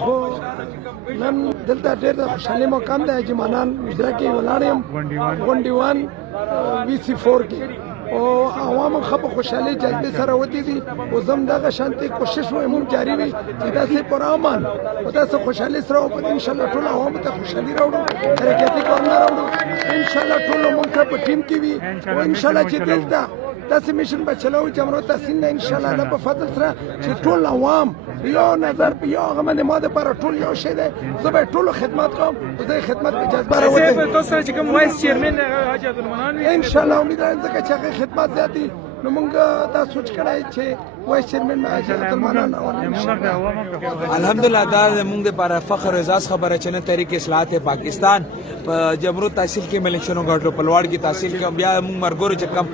خو نن دلته ډېر د خوشحالۍ مقام دی یجمانان وجره کې ولاړ یم غونډې 1 VC4 کې او عوام ښه په خوشحالۍ جذبې سره وتي دي او زه هم دغه شانتې کوشش وایم هم جاري وي چې داسې پر امن او داسې خوشحالۍ سره وکړو انشاءالله ټول عوامو ته خوشحالي راوړو حرکتي کارونه راوړو انشاءالله ټول موږ ته په ټیم کې وي او انشاءالله چې دلته داسې میشن به چلوو چې امرو تحسین نه انشاءالله الله په فضل سره چې ټول عوام یو نظر په یو هغه باندې ما دپاره ټول یو شی دی زه به یې ټولو خدمت کوم او زه یې خدمت په جذبه راوړم تاسو سره چې کوم وایس چیرمن حاجي عبدالمنان وي انشاءالله امید لرم ځکه چې هغې خدمت زیات دي نو موږ دا سوچ کړی چې وایس چیرمن حاجي عبدالمنان الحمدلله دا زموږ دپاره فخر او اعزاز خبره چې نن تحریک اصلاحات پاکستان په جمرو تحصیل کې الیکشنو ګټلو په لوړ کې تحصیل کې بیا موږ مرګورو چې کم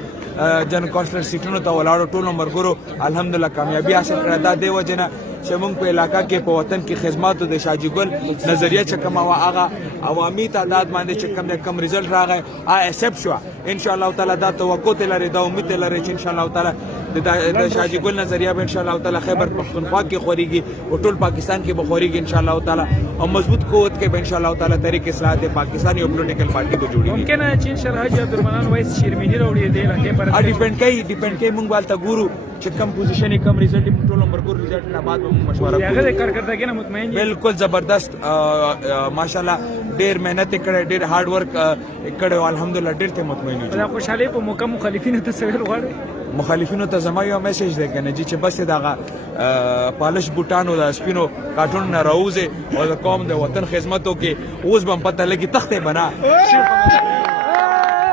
جن کونسلر سیټونو ته ولاړو ټولو مرګورو الحمدلله کامیابی حاصل کړه دا دی وجه نه چې موږ په علاقه کې په وطن کې خدماتو د شاجي ګل نظریه چې کومه وه هغه عوامي تعداد باندې چې کوم د کم رزلټ راغی اکسپټ شوه انشاءالله تعالی دا توقع ته لري دا امید ته لري چې انشاءالله تعالی د شاجي ګل نظریه به انشاءالله تعالی خیبر پختونخوا کې خوريږي او ټول پاکستان کې به خوريږي انشاءالله تعالی او مضبوط قوت کې به انشاءالله تعالی تحریک اصلاحات پاکستان یو پولیټیکل پارټي کو جوړیږي ممکن ہے چې انشاءالله حاجي عبدالمنان وایس چیرمنی راوړي دی لکه پر ډیپند کوي موږ والته ګورو چې کم پوزیشن کم رزلټ ټول مرګور رزلټ نه بعد موږ مشوره کوو هغه کارکردګي نه مطمئن بالکل زبردست ماشاءالله ډېر مهنت کړي ډېر هارد ورک کړي الحمدلله ډېر ته مطمئن یو دا خوشحالي په موقع مخالفینو ته څه غواړي مخالفینو ته زما یو میسج دی کنه چې بس دغه پالش بوټانو د سپینو کارټون نه راوځي او د قوم د وطن خدمتو کې اوس به پته لګي تخته بنا